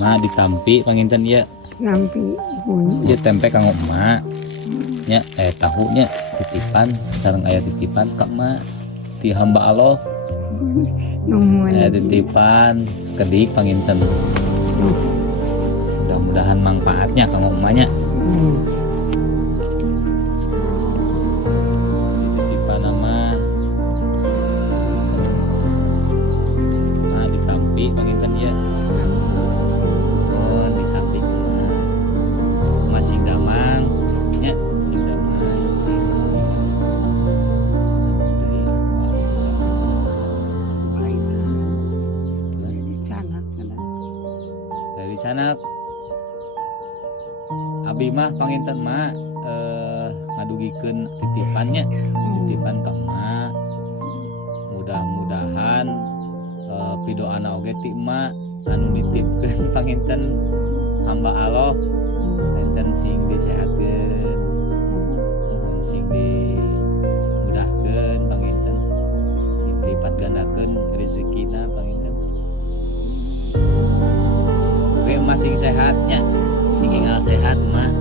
Nah ditampi panginten ya. Nampi pun. Dia tempe kanggo emak. Nya tahunya titipan sareng aya titipan ka emak. Ti hamba Allah. Nuhun. Titipan sekedik panginten. Mudah-mudahan manfaatnya kanggo emaknya. Titipan nama. Nah ditampi panginten ya. Sing damang nya sing damang dari canak abi mah panginten mak ngadugikeun titipannya titipan ka emak mudah-mudahan pidoana oge ti emak anu nitipkeun panginten hamba Allah enten sing disehatkeun mohon sing dimudahkeun panginten sing dilipat gandakeun rezekina panginten oge emas sing sehatnya sing ingal sehat mah